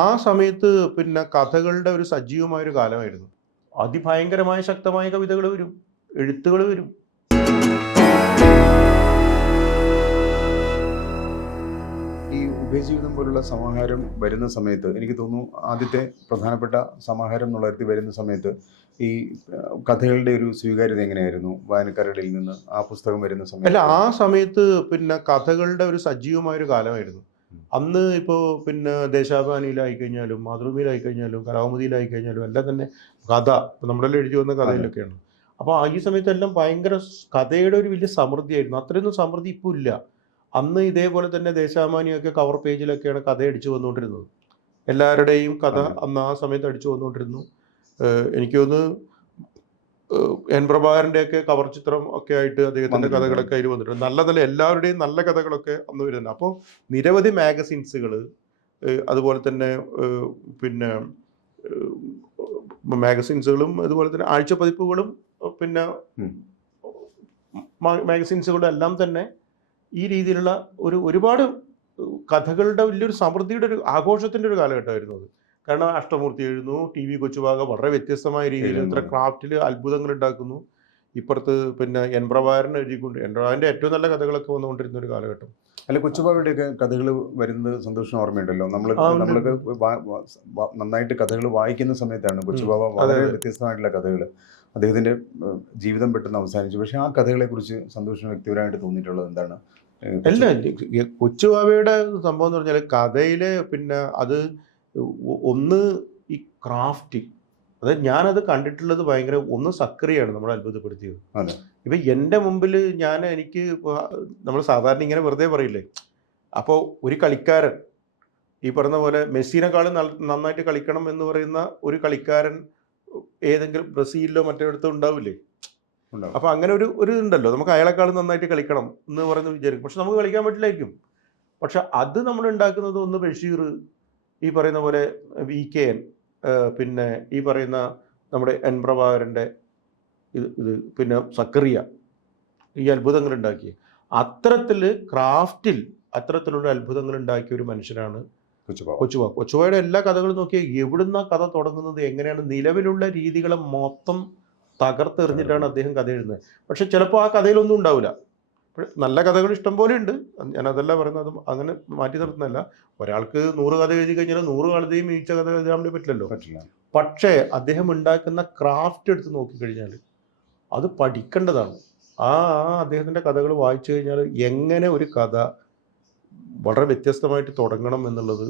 ആ സമയത്ത് കഥകളുടെ ഒരു സജീവമായ ഒരു കാലമായിരുന്നു. അതിഭയങ്കരമായ ശക്തമായ കവിതകൾ വരും, എഴുത്തുകൾ വരും. ഈ ഉഭയജീവിതം പോലുള്ള സമാഹാരം വരുന്ന സമയത്ത് എനിക്ക് തോന്നുന്നു ആദ്യത്തെ പ്രധാനപ്പെട്ട സമാഹാരം എന്നുള്ള തരത്തിൽ വരുന്ന സമയത്ത് ഈ കഥകളുടെ ഒരു സ്വീകാര്യത എങ്ങനെയായിരുന്നു വായനക്കാരുടെ നിന്ന് ആ പുസ്തകം വരുന്ന അല്ല, സമയത്ത്? ആ സമയത്ത് കഥകളുടെ ഒരു സജീവമായ ഒരു കാലമായിരുന്നു. അന്ന് ഇപ്പോൾ ദേശാഭിമാനിയിലായി കഴിഞ്ഞാലും മാതൃഭൂമിയിലായി കഴിഞ്ഞാലും കലാകൗമുദിയിലായി കഴിഞ്ഞാലും എല്ലാം തന്നെ കഥ നമ്മളെല്ലാം എഴുതി വന്ന കഥയിലൊക്കെയാണ്. അപ്പോൾ ഈ സമയത്തെല്ലാം ഭയങ്കര കഥയുടെ ഒരു വലിയ സമൃദ്ധിയായിരുന്നു. അത്രയൊന്നും സമൃദ്ധി ഇപ്പോൾ ഇല്ല. അന്ന് ഇതേപോലെ തന്നെ ദേശാഭിമാനിയൊക്കെ കവർ പേജിലൊക്കെയാണ് കഥ അടിച്ചു വന്നുകൊണ്ടിരുന്നത്. എല്ലാവരുടെയും കഥ അതെ. അന്ന് ആ സമയത്ത് അടിച്ചു വന്നുകൊണ്ടിരുന്നു. എനിക്ക് തോന്നുന്നു എൻ പ്രഭാകരൻ്റെയൊക്കെ കവർ ചിത്രം ഒക്കെ ആയിട്ട് അദ്ദേഹത്തിൻ്റെ വന്നിട്ടുണ്ട്. കഥകളൊക്കെ അതിൽ വന്നിട്ടുണ്ട്. നല്ല നല്ല എല്ലാവരുടെയും നല്ല കഥകളൊക്കെ അന്ന് വരുന്നുണ്ട്. അപ്പോൾ നിരവധി മാഗസിൻസുകൾ, അതുപോലെ തന്നെ പിന്നെ മാഗസിൻസുകളും അതുപോലെ തന്നെ ആഴ്ചപ്പതിപ്പുകളും പിന്നെ ഉം. മാഗസിൻസുകളും എല്ലാം തന്നെ ഈ രീതിയിലുള്ള ഒരുപാട് കഥകളുടെ വലിയൊരു സമൃദ്ധിയുടെ ഒരു ആഘോഷത്തിൻ്റെ ഒരു കാലഘട്ടമായിരുന്നു അത്. കാരണം അഷ്ടമൂർത്തി എഴുതുന്നു, ടി.വി. കൊച്ചുഭാഗ വളരെ വ്യത്യസ്തമായ രീതിയിൽ ഇത്ര എഴുതുന്നു. ക്രാഫ്റ്റിൽ അത്ഭുതങ്ങൾ ഉണ്ടാക്കുന്നു. ഇപ്പുറത്ത് എൻ പ്രഭാകരൻ എഴുതിക്കൊണ്ട് എൻ പ്രഭാകരൻ്റെ ഏറ്റവും നല്ല കഥകളൊക്കെ വന്നുകൊണ്ടിരുന്ന ഒരു കാലഘട്ടം. അല്ല, കൊച്ചുബാവയുടെയൊക്കെ കഥകൾ വരുന്നത് സന്തോഷം ഓർമ്മയുണ്ടല്ലോ. ഉണ്ട്. നമ്മളൊക്കെ നന്നായിട്ട് കഥകൾ വായിക്കുന്ന സമയത്താണ് കൊച്ചുബാവ വളരെ വ്യത്യസ്തമായിട്ടുള്ള കഥകൾ അദ്ദേഹത്തിന്റെ ജീവിതം പെട്ടെന്ന് അവസാനിച്ചു. പക്ഷെ ആ കഥകളെ കുറിച്ച് സന്തോഷം വ്യക്തിപരമായിട്ട് തോന്നിയിട്ടുള്ളത് എന്താണ്? അല്ല, കൊച്ചുബാവയുടെ സംഭവം എന്ന് പറഞ്ഞാൽ കഥയിലെ അത് ഒന്ന് ഈ ക്രാഫ്റ്റ്, അതായത് ഞാനത് കണ്ടിട്ടുള്ളത് ഭയങ്കര ഒന്ന് സക്രിയാണ് നമ്മളെ അത്ഭുതപ്പെടുത്തിയത്. അതെ. ഇപ്പം എൻ്റെ മുമ്പിൽ എനിക്ക് നമ്മൾ സാധാരണ ഇങ്ങനെ വെറുതെ പറയില്ലേ, അപ്പോൾ ഒരു കളിക്കാരൻ ഈ പറഞ്ഞ പോലെ മെസ്സിനെക്കാളും നന്നായിട്ട് കളിക്കണം എന്ന് പറയുന്ന ഒരു കളിക്കാരൻ ഏതെങ്കിലും ബ്രസീലിലോ മറ്റേടത്തോ ഉണ്ടാവില്ലേ? അപ്പോൾ അങ്ങനെ ഒരു ഉണ്ടല്ലോ, നമുക്ക് അയാളെക്കാളും നന്നായിട്ട് കളിക്കണം എന്ന് പറയുന്നത് വിചാരിക്കും. പക്ഷെ നമുക്ക് കളിക്കാൻ പറ്റില്ലായിരിക്കും. പക്ഷെ അത് നമ്മൾ ഉണ്ടാക്കുന്നത് ഒന്ന് ബഷീർ, ഈ പറയുന്ന പോലെ VKN, ഈ പറയുന്ന നമ്മുടെ എൻ പ്രഭാകരൻ്റെ ഇത് സക്കറിയ, ഈ അത്ഭുതങ്ങൾ ഉണ്ടാക്കി അത്തരത്തിൽ ക്രാഫ്റ്റിൽ അത്തരത്തിലുള്ള അത്ഭുതങ്ങൾ ഉണ്ടാക്കിയ ഒരു മനുഷ്യനാണ് കൊച്ചുബാവ. കൊച്ചുബാവയുടെ എല്ലാ കഥകളും നോക്കിയാൽ എവിടുന്ന കഥ തുടങ്ങുന്നത്, എങ്ങനെയാണ് നിലവിലുള്ള രീതികളെ മൊത്തം തകർത്തെറിഞ്ഞിട്ടാണ് അദ്ദേഹം കഥ എഴുതുന്നത്. പക്ഷെ ചിലപ്പോൾ ആ കഥയിലൊന്നും ഉണ്ടാവില്ല. നല്ല കഥകൾ ഇഷ്ടം പോലെ ഉണ്ട്, ഞാനതല്ല പറയുന്നത്, അങ്ങനെ മാറ്റി നിർത്തുന്നതല്ല. ഒരാൾക്ക് 100 കഥ എഴുതി കഴിഞ്ഞാൽ 100 കഥയും മികച്ച കഥ എഴുതാൻ വേണ്ടി പറ്റില്ല. പക്ഷേ അദ്ദേഹം ഉണ്ടാക്കുന്ന ക്രാഫ്റ്റ് എടുത്ത് നോക്കിക്കഴിഞ്ഞാൽ അത് പഠിക്കേണ്ടതാണ്. അദ്ദേഹത്തിൻ്റെ കഥകൾ വായിച്ചു കഴിഞ്ഞാൽ എങ്ങനെ ഒരു കഥ വളരെ വ്യത്യസ്തമായിട്ട് തുടങ്ങണം എന്നുള്ളത്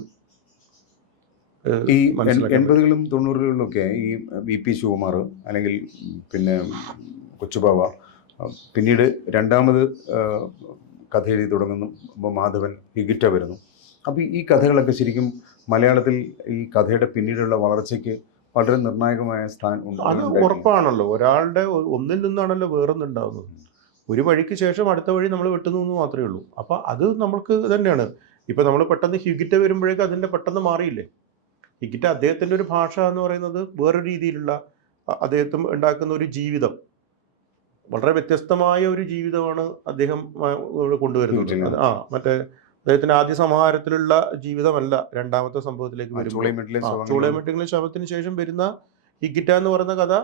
ഈ 80കളും 90കളിലും ഒക്കെ ഈ VP ശിവകുമാർ അല്ലെങ്കിൽ കൊച്ചുബാവ പിന്നീട് രണ്ടാമത് കഥ എഴുതി തുടങ്ങുമ്പോൾ മാധവൻ ഹിഗിറ്റ വരുന്നു. അപ്പോൾ ഈ കഥകളൊക്കെ ശരിക്കും മലയാളത്തിൽ ഈ കഥയുടെ പിന്നീടുള്ള വളർച്ചയ്ക്ക് വളരെ നിർണായകമായ സ്ഥാനം അത് ഉറപ്പാണല്ലോ. ഒരാളുടെ ഒന്നിൽ നിന്നാണല്ലോ വേറൊന്നുണ്ടാകുന്നത്. ഒരു വഴിക്ക് ശേഷം അടുത്ത വഴി നമ്മൾ വെട്ടുന്നു മാത്രമേ ഉള്ളൂ. അപ്പോൾ അത് നമ്മൾക്ക് തന്നെയാണ്. ഇപ്പം നമ്മൾ പെട്ടെന്ന് ഹിഗിറ്റ വരുമ്പോഴേക്കും അതിൻ്റെ പെട്ടെന്ന് മാറിയില്ലേ. ഹിഗിറ്റ അദ്ദേഹത്തിൻ്റെ ഒരു ഭാഷ എന്ന് പറയുന്നത് വേറൊരു രീതിയിലുള്ള, അദ്ദേഹത്തിന് ഉണ്ടാക്കുന്ന ഒരു ജീവിതം, വളരെ വ്യത്യസ്തമായ ഒരു ജീവിതമാണ് അദ്ദേഹം കൊണ്ടുവരുന്നത്. മറ്റേ അദ്ദേഹത്തിൻ്റെ ആദ്യ സമാഹാരത്തിലുള്ള ജീവിതമല്ല രണ്ടാമത്തെ സംഭവത്തിലേക്ക് വരുമ്പോൾ. ചൂളേമെട്ടിലെ ശവത്തിന് ശേഷം വരുന്ന ഹിഗിറ്റ എന്ന് പറയുന്ന കഥ,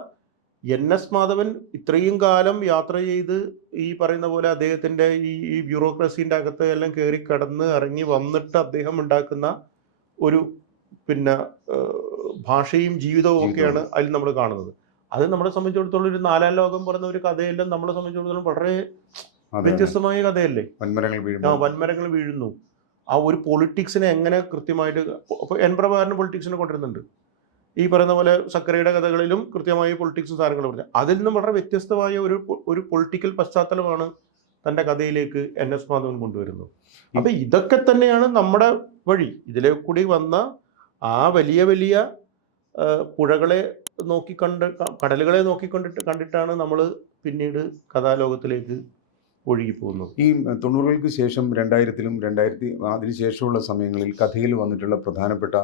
NS മാധവൻ ഇത്രയും കാലം യാത്ര ചെയ്ത് ഈ പറയുന്ന പോലെ അദ്ദേഹത്തിൻ്റെ ഈ ബ്യൂറോക്രസീൻ്റെ അകത്ത് എല്ലാം കയറി കടന്ന് ഇറങ്ങി വന്നിട്ട് അദ്ദേഹം ഉണ്ടാക്കുന്ന ഒരു ഭാഷയും ജീവിതവും ഒക്കെയാണ് അതിൽ നമ്മൾ കാണുന്നത്. അത് നമ്മളെ സംബന്ധിച്ചിടത്തോളം ഒരു 4-ാം ലോകം പറയുന്ന ഒരു കഥയെല്ലാം നമ്മളെ സംബന്ധിച്ചിടത്തോളം വളരെ വ്യത്യസ്തമായ കഥയല്ലേ. വൻമരങ്ങൾ വീഴുന്നു. ആ ഒരു പൊളിറ്റിക്സിനെ എങ്ങനെ കൃത്യമായിട്ട് എൻ പ്രഭാകരൻ പൊളിറ്റിക്സിനെ കൊണ്ടുവരുന്നുണ്ട്. ഈ പറയുന്ന പോലെ സക്കറിയുടെ കഥകളിലും കൃത്യമായി പൊളിറ്റിക്സും സാധനങ്ങൾ പറഞ്ഞത്. അതിൽ നിന്നും വളരെ വ്യത്യസ്തമായ ഒരു പൊളിറ്റിക്കൽ പശ്ചാത്തലമാണ് തൻ്റെ കഥയിലേക്ക് NS മാധവൻ കൊണ്ടുവരുന്നത്. അപ്പം ഇതൊക്കെ തന്നെയാണ് നമ്മുടെ വഴി. ഇതിലെ കൂടി വന്ന ആ വലിയ വലിയ പുഴകളെ കടലുകളെ കണ്ടിട്ടാണ് നമ്മൾ പിന്നീട് കഥാലോകത്തിലേക്ക് ഒഴുകിപ്പോകുന്നത്. ഈ 90-കൾക്ക് ശേഷം 2000-ലും അതിനുശേഷമുള്ള സമയങ്ങളിൽ കഥയിൽ വന്നിട്ടുള്ള പ്രധാനപ്പെട്ട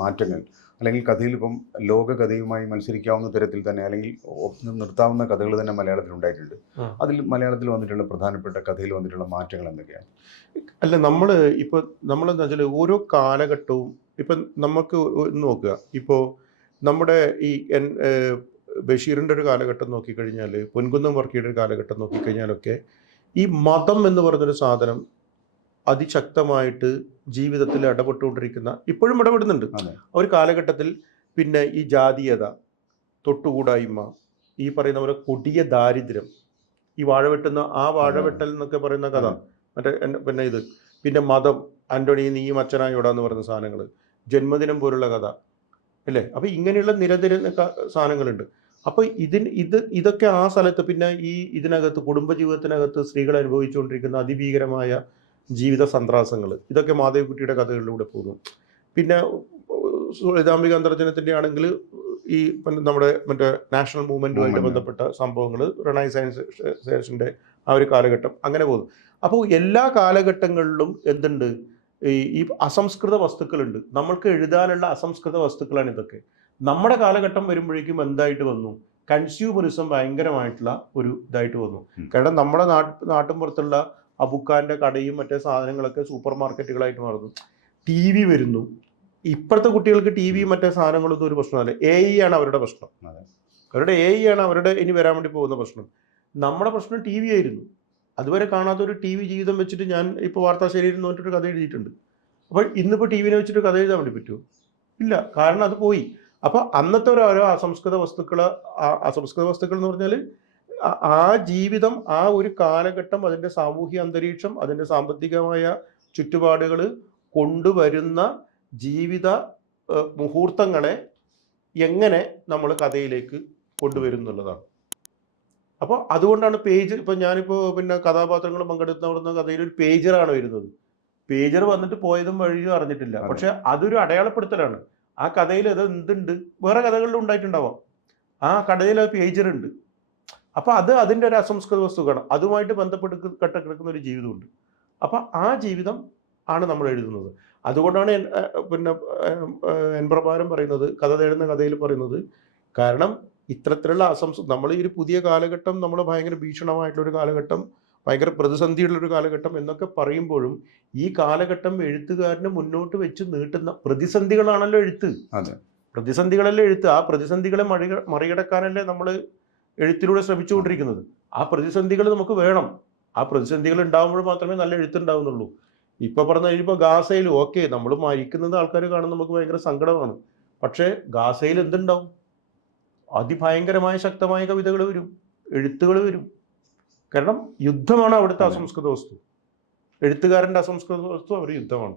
മാറ്റങ്ങൾ, അല്ലെങ്കിൽ കഥയിൽ ഇപ്പം ലോക കഥയുമായി മത്സരിക്കാവുന്ന തരത്തിൽ തന്നെ, അല്ലെങ്കിൽ ഒപ്പം നിർത്താവുന്ന കഥകൾ തന്നെ മലയാളത്തിൽ ഉണ്ടായിട്ടുണ്ട്. അതിൽ മലയാളത്തിൽ വന്നിട്ടുള്ള പ്രധാനപ്പെട്ട കഥയിൽ വന്നിട്ടുള്ള മാറ്റങ്ങൾ എന്തൊക്കെയാണ്? അല്ല, നമ്മളെന്താ വെച്ചാൽ ഓരോ കാലഘട്ടവും ഇപ്പം നമുക്ക് നോക്കുക. ഇപ്പോൾ നമ്മുടെ ഈ ബഷീറിൻ്റെ ഒരു കാലഘട്ടം നോക്കിക്കഴിഞ്ഞാൽ, പൊൻകുന്നം വർക്കിയുടെ ഒരു കാലഘട്ടം നോക്കിക്കഴിഞ്ഞാലൊക്കെ ഈ മതം എന്ന് പറഞ്ഞൊരു സാധനം അതിശക്തമായിട്ട് ജീവിതത്തിൽ ഇടപെട്ടുകൊണ്ടിരിക്കുന്ന, ഇപ്പോഴും ഇടപെടുന്നുണ്ട്. ഒരു കാലഘട്ടത്തിൽ പിന്നെ ഈ ജാതീയത, തൊട്ടുകൂടായ്മ, ഈ പറയുന്ന പോലെ കൊടിയ ദാരിദ്ര്യം, ഈ വാഴവെട്ടുന്ന ആ വാഴവെട്ടൽ എന്നൊക്കെ പറയുന്ന കഥ, മറ്റേ പിന്നെ മതം, ആൻ്റണി നീയും അച്ഛനായോടാന്ന് പറയുന്ന സാധനങ്ങൾ, ജന്മദിനം പോലുള്ള കഥ അല്ലേ. അപ്പോൾ ഇങ്ങനെയുള്ള നിരനിര സാധനങ്ങളുണ്ട്. അപ്പോൾ ഇതൊക്കെ ആ സ്ഥലത്ത്, പിന്നെ ഇതിനകത്ത് കുടുംബജീവിതത്തിനകത്ത് സ്ത്രീകൾ അനുഭവിച്ചുകൊണ്ടിരിക്കുന്ന അതിഭീകരമായ ജീവിത സന്ത്രാസങ്ങൾ, ഇതൊക്കെ മാധവിക്കുട്ടിയുടെ കഥകളിലൂടെ പോകുന്നു. പിന്നെ ലളിതാംബിക അന്തർജനത്തിൻ്റെ ആണെങ്കിൽ ഈ നമ്മുടെ മറ്റേ നാഷണൽ മൂവ്മെൻറ്റുമായിട്ട് ബന്ധപ്പെട്ട സംഭവങ്ങൾ, റിനൈസൻസിൻ്റെ ആ ഒരു കാലഘട്ടം, അങ്ങനെ പോകുന്നു. അപ്പോൾ എല്ലാ കാലഘട്ടങ്ങളിലും എന്തുണ്ട്, ഈ അസംസ്കൃത വസ്തുക്കളുണ്ട്. നമ്മൾക്ക് എഴുതാനുള്ള അസംസ്കൃത വസ്തുക്കളാണ് ഇതൊക്കെ. നമ്മുടെ കാലഘട്ടം വരുമ്പോഴേക്കും എന്തായിട്ട് വന്നു, കൺസ്യൂമറിസം ഭയങ്കരമായിട്ടുള്ള ഒരു ഇതായിട്ട് വന്നു. കാരണം നമ്മുടെ നാട്ടിൻ പുറത്തുള്ള അബുക്കാൻ്റെ കടയും മറ്റേ സാധനങ്ങളൊക്കെ സൂപ്പർ മാർക്കറ്റുകളായിട്ട് മാറുന്നു. ടി വി വരുന്നു. ഇപ്പോഴത്തെ കുട്ടികൾക്ക് ടി വി മറ്റേ സാധനങ്ങളൊന്നും ഒരു പ്രശ്നമല്ല. AI ആണ് അവരുടെ പ്രശ്നം. AI ആണ് അവരുടെ ഇനി വരാൻ വേണ്ടി പോകുന്ന പ്രശ്നം. നമ്മുടെ പ്രശ്നം ടി വി ആയിരുന്നു. അതുവരെ കാണാത്തൊരു ടി വി ജീവിതം വെച്ചിട്ട് ഞാൻ ഇപ്പോൾ വാർത്താശേരിയിൽ എന്ന് പറഞ്ഞിട്ടൊരു കഥ എഴുതിയിട്ടുണ്ട്. അപ്പോൾ ഇന്നിപ്പോൾ ടി വിനെ വെച്ചിട്ട് കഥ എഴുതാൻ വേണ്ടി പറ്റുമോ? ഇല്ല, കാരണം അത് പോയി. അപ്പോൾ അന്നത്തെ ഓരോ അസംസ്കൃത വസ്തുക്കൾ എന്ന് പറഞ്ഞാൽ ആ ജീവിതം, ആ ഒരു കാലഘട്ടം, അതിൻ്റെ സാമൂഹ്യ അന്തരീക്ഷം, അതിൻ്റെ സാമ്പത്തികമായ ചുറ്റുപാടുകൾ കൊണ്ടുവരുന്ന ജീവിത മുഹൂർത്തങ്ങളെ എങ്ങനെ നമ്മൾ കഥയിലേക്ക് കൊണ്ടുവരുന്നുള്ളതാണ്. അപ്പോൾ അതുകൊണ്ടാണ് പേജ്, ഇപ്പം ഞാനിപ്പോൾ പിന്നെ കഥാപാത്രങ്ങൾ പങ്കെടുക്കുന്ന കഥയിൽ ഒരു പേജറാണ് വരുന്നത്. പേജർ വന്നിട്ട് പോയതും വഴിയും അറിഞ്ഞിട്ടില്ല. പക്ഷെ അതൊരു അടയാളപ്പെടുത്തലാണ്. ആ കഥയിൽ അത് എന്തുണ്ട്, വേറെ കഥകളിലും ഉണ്ടായിട്ടുണ്ടാവാം. ആ കഥയിൽ ആ പേജറുണ്ട്. അപ്പോൾ അതിൻ്റെ ഒരു അസംസ്കൃത വസ്തുക്കളാണ്. അതുമായിട്ട് ബന്ധപ്പെട്ട് കിടക്കുന്ന ഒരു ജീവിതമുണ്ട്. അപ്പോൾ ആ ജീവിതം ആണ് നമ്മൾ എഴുതുന്നത്. അതുകൊണ്ടാണ് പിന്നെ എൻ പ്രഭാരം പറയുന്നത്, കഥ തേടുന്ന കഥയിൽ പറയുന്നത്, കാരണം ഇത്തരത്തിലുള്ള നമ്മൾ ഈ ഒരു പുതിയ കാലഘട്ടം, നമ്മൾ ഭയങ്കര ഭീഷണമായിട്ടുള്ളൊരു കാലഘട്ടം, ഭയങ്കര പ്രതിസന്ധിയുള്ളൊരു കാലഘട്ടം എന്നൊക്കെ പറയുമ്പോഴും ഈ കാലഘട്ടം എഴുത്തുകാരനെ മുന്നോട്ട് വെച്ച് നീട്ടുന്ന പ്രതിസന്ധികളാണല്ലോ എഴുത്ത്. പ്രതിസന്ധികളല്ലേ എഴുത്ത്. ആ പ്രതിസന്ധികളെ മറികടക്കാനല്ലേ നമ്മൾ എഴുത്തിലൂടെ ശ്രമിച്ചുകൊണ്ടിരിക്കുന്നത്. ആ പ്രതിസന്ധികൾ നമുക്ക് വേണം. ആ പ്രതിസന്ധികൾ ഉണ്ടാകുമ്പോൾ മാത്രമേ നല്ല എഴുത്തുണ്ടാവുന്നുള്ളൂ. ഇപ്പോൾ പറഞ്ഞു കഴിയുമ്പോൾ ഗാസയിൽ ഓക്കെ, നമ്മൾ മരിക്കുന്നത് ആൾക്കാർ കാണുമ്പോൾ നമുക്ക് ഭയങ്കര സങ്കടമാണ്. പക്ഷേ ഗാസയിൽ എന്തുണ്ടാവും? അതിഭയങ്കരമായ ശക്തമായ കവിതകൾ വരും, എഴുത്തുകൾ വരും. കാരണം യുദ്ധമാണ് അവിടുത്തെ അസംസ്കൃത വസ്തു. എഴുത്തുകാരൻ്റെ അസംസ്കൃത വസ്തു അവർ യുദ്ധമാണ്.